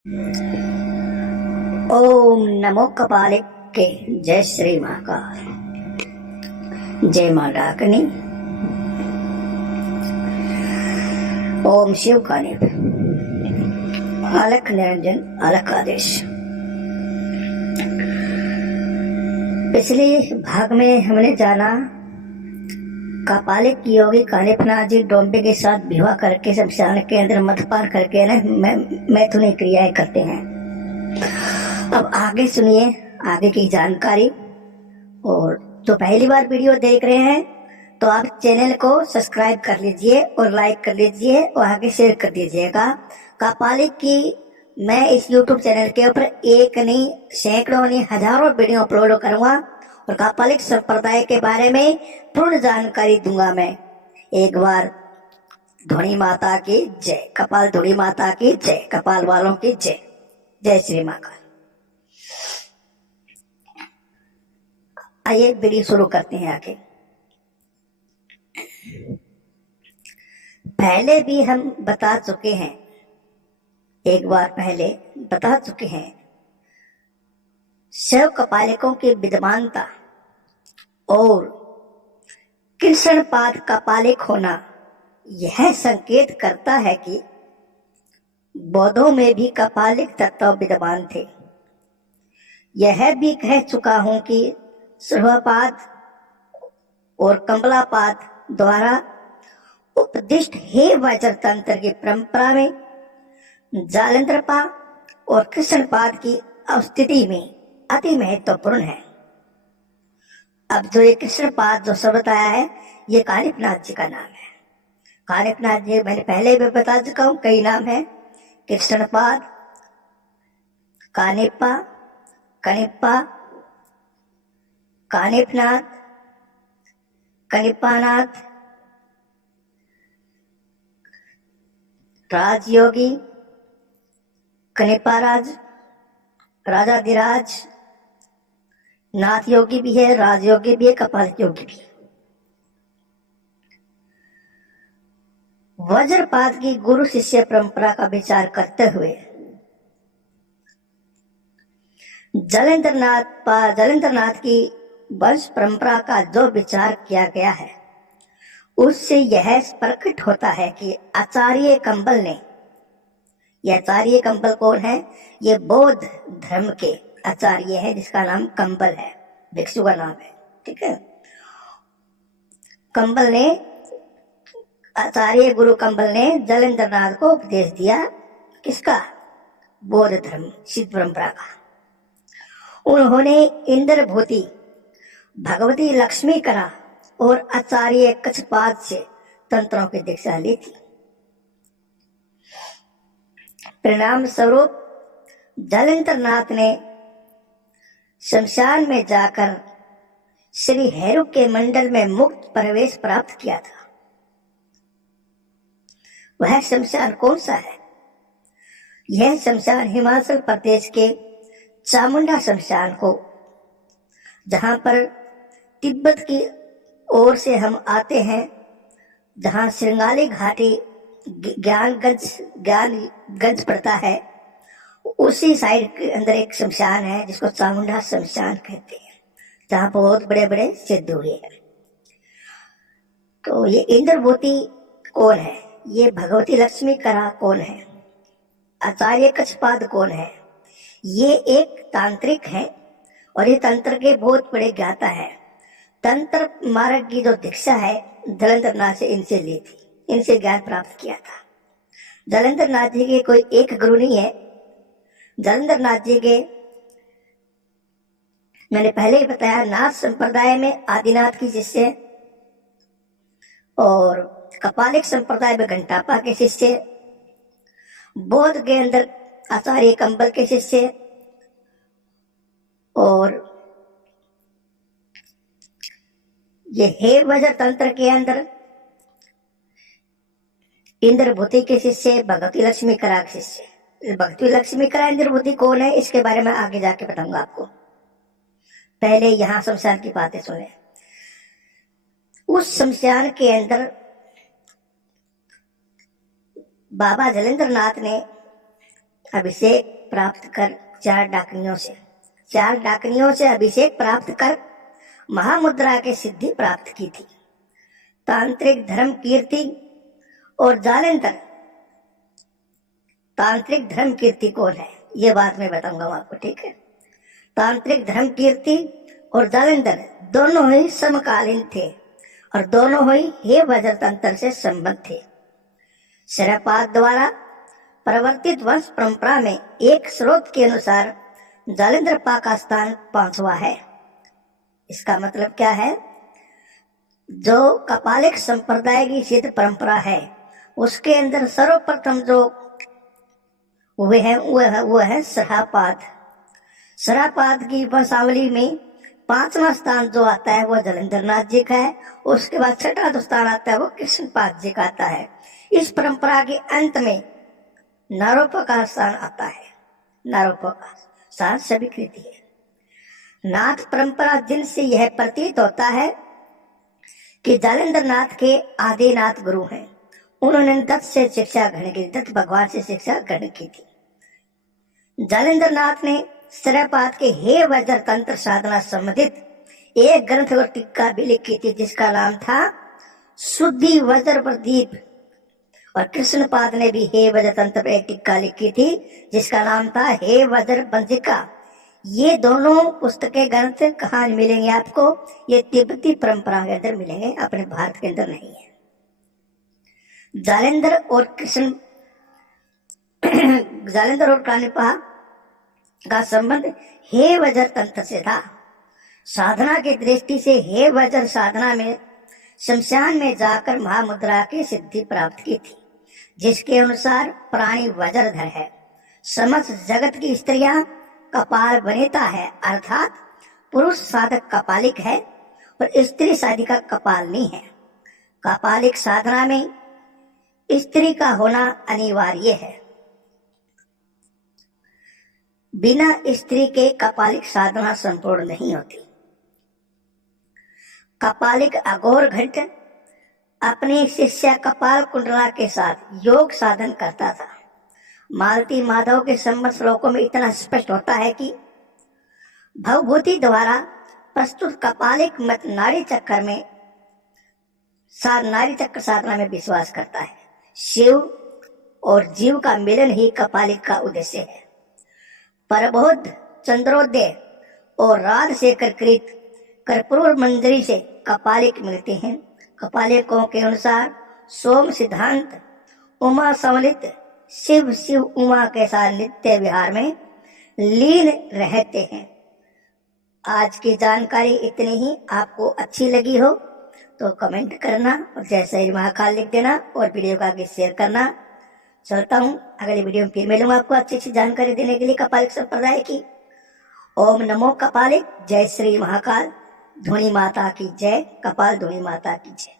ओम नमो कपालिके। जय श्री महाकाल। जय मां डाकनी। ओम शिव कानिप। अलख निरंजन अलख आदेश। पिछले भाग में हमने जाना कपालिक योगी कानिपनाथ जी डोंबे के साथ विवाह करके शमशान के अंदर मदपान करके मैथुनी क्रियाएं करते हैं। अब आगे सुनिए आगे की जानकारी। और जो पहली बार वीडियो देख रहे हैं तो आप चैनल को सब्सक्राइब कर लीजिए और लाइक कर लीजिए और आगे शेयर कर दीजिएगा। कपालिक की मैं इस यूट्यूब चैनल के ऊपर एक नहीं सैकड़ों नहीं हजारों वीडियो अपलोड करूंगा और कपालिक संप्रदाय के बारे में पूर्ण जानकारी दूंगा। मैं एक बार धुनी माता की जय, कपाल धुनी माता की जय, कपाल वालों की जय। जय श्री महाकाल। आइए वीडियो शुरू करते हैं। आगे पहले भी हम बता चुके हैं, एक बार पहले बता चुके हैं शैव कपालिकों की विद्वानता और कृष्णपाद कपालिक होना यह संकेत करता है कि बौद्धों में भी कपालिक तत्व विद्वान थे। यह भी कह चुका हूं कि सर्वपाद और कमलापाद द्वारा उपदिष्ट हे वज्र तंत्र की परंपरा में जालंधरपा और कृष्णपाद की अवस्थिति में अति महत्वपूर्ण है। अब जो ये कृष्णपाद जो सब बताया है ये कानिपनाथ जी का नाम है। कानिपनाथ जी मैंने पहले भी बता चुका हूं, कई नाम है। कृष्णपाद, कानिप्पा, कनिप्पा, कानिपनाथ, कनिप्पानाथ, राजयोगी, कनिप्पाराज, राजाधिराज, नाथ योगी भी है, राजयोगी भी है, कपालिक योगी भी है। वज्रपाद की गुरु शिष्य परंपरा का विचार करते हुए जलेंद्रनाथ की वंश परंपरा का जो विचार किया गया है उससे यह प्रकट होता है कि आचार्य कंबल ने, यह आचार्य कंबल कौन है? ये बौद्ध धर्म के आचार्य है जिसका नाम कंबल है, भिक्षु का नाम है। ठीक है, कंबल ने, आचार्य गुरु कंबल ने जलेंद्रनाथ को उपदेश दिया। किसका? बौद्ध धर्म सिद्ध परंपरा का। उन्होंने इंद्रभूति, भगवती लक्ष्मी करा और आचार्य कछपाद से तंत्रों की दीक्षा ली थी। परिणाम स्वरूप जलेंद्रनाथ ने शमशान में जाकर श्री हेरु के मंडल में मुक्त प्रवेश प्राप्त किया था। वह शमशान कौन सा है? यह शमशान हिमाचल प्रदेश के चामुंडा शमशान को, जहां पर तिब्बत की ओर से हम आते हैं, जहां श्रृंगाली घाटी ज्ञानगंज पड़ता है, उसी साइड के अंदर एक शमशान है जिसको चामुंडा शमशान कहते हैं, जहां बहुत बड़े बड़े सिद्ध हुए हैं। तो ये इंद्रभूति कौन है? ये भगवती लक्ष्मी करा कौन है? आचार्य कछपाद कौन है? ये एक तांत्रिक है और ये तंत्र के बहुत बड़े ज्ञाता है। तंत्र मार्ग की जो दीक्षा है जलेंद्रनाथ से इनसे ली थी, इनसे ज्ञान प्राप्त किया था। जलेंद्रनाथ जी के कोई एक गुरु नहीं है। जलेंद्रनाथ जी के मैंने पहले ही बताया, नाथ संप्रदाय में आदिनाथ की शिष्य और कपालिक संप्रदाय में घंटापा के शिष्य, बौद्ध के अंदर आचार्य कंबल के शिष्य और ये हे वज्र तंत्र के अंदर इंद्रभूति के शिष्य, भगवती लक्ष्मी करा के शिष्य। भगवती लक्ष्मी करा इंद्रभूति कौन है इसके बारे में आगे जाके बताऊंगा आपको। पहले यहां शमशान की बातें सुने। उस शमशान के अंदर बाबा जलेंद्रनाथ ने अभिषेक प्राप्त कर 4 डाकनियों से अभिषेक प्राप्त कर महामुद्रा की सिद्धि प्राप्त की थी। तांत्रिक धर्म कीर्ति और जालंधर, तांत्रिक धर्म कीर्ति कौन है ये बात मैं बताऊंगा आपको, ठीक है। तांत्रिक धर्म कीर्ति और जालंधर दोनों ही समकालीन थे और दोनों ही हे वज्र तंत्र से संबद्ध थे। शरपाद द्वारा प्रवर्तित वंश परंपरा में एक स्रोत के अनुसार जालंधर पा का स्थान 5वां है। इसका मतलब क्या है? जो कपालिक संप्रदाय की सिद्ध परंपरा है उसके अंदर सर्वप्रथम जो वो है शरापाद। शरापाद की वंशावली में 5वां स्थान जो आता है वो जालंधर नाथ जी का है। उसके बाद 6वां जो स्थान आता है वो कृष्णपाद जी का आता है। इस परंपरा के अंत में नारोपा का स्थान आता है। नारोपा का स्थान स्वीकृत है। नाथ परंपरा जिनसे यह प्रतीत होता है कि जालंधर नाथ के आदि नाथ गुरु हैं। उन्होंने दत्त से शिक्षा ग्रहण की, दत्त भगवान से शिक्षा ग्रहण की थी। जालंधर नाथ ने शरपाद के हे वज्र तंत्र साधना संबंधित एक ग्रंथ और टीका भी लिखी थी जिसका नाम था शुद्धि वज्र प्रदीप। और कृष्णपाद ने भी हे वज्र तंत्र पर एक टीका लिखी थी जिसका नाम था हे वज्र पंजिका। ये दोनों पुस्तकें ग्रंथ कहाँ मिलेंगे आपको? ये तिब्बती परंपरा के अंदर मिलेंगे, अपने भारत के अंदर नहीं है। जालंधर और कानिपा का संबंध हे वज्र तंत्र से था। साधना की दृष्टि से हे वज्र साधना में शमशान में जाकर महामुद्रा की सिद्धि प्राप्त की थी, जिसके अनुसार प्राणी वज्रधर है। समस्त जगत की स्त्रियां कपाल बनेता है, अर्थात पुरुष साधक कपालिक है और स्त्री साधिका कपाल नहीं है। कपालिक साधना में स्त्री का होना अनिवार्य है। बिना स्त्री के कपालिक साधना संपूर्ण नहीं होती। कपालिक अघोर घंट अपनी शिष्या कपाल कुंडला के साथ योग साधन करता था। मालती माधव के संबंध श्लोकों में इतना स्पष्ट होता है कि भवभूति द्वारा प्रस्तुत कपालिक मत नाड़ी चक्र साधना में विश्वास करता है। शिव और जीव का मिलन ही कपालिक का उद्देश्य है। परबोध, चंद्रोदय और रात से कृत कर्पूर मंजरी से कपालिक मिलते हैं। कपालिकों के अनुसार सोम सिद्धांत उमा समलित शिव उमा के साथ नित्य विहार में लीन रहते हैं। आज की जानकारी इतनी ही। आपको अच्छी लगी हो तो कमेंट करना और जय श्री महाकाल लिख देना और वीडियो को आगे शेयर करना। चलता हूँ, अगली वीडियो में फिर मिलूंगा आपको अच्छी जानकारी देने के लिए कपालिक संप्रदाय की। ओम नमो कपालिक। जय श्री महाकाल। धुनी माता की जय। कपाल धुनी माता की जय।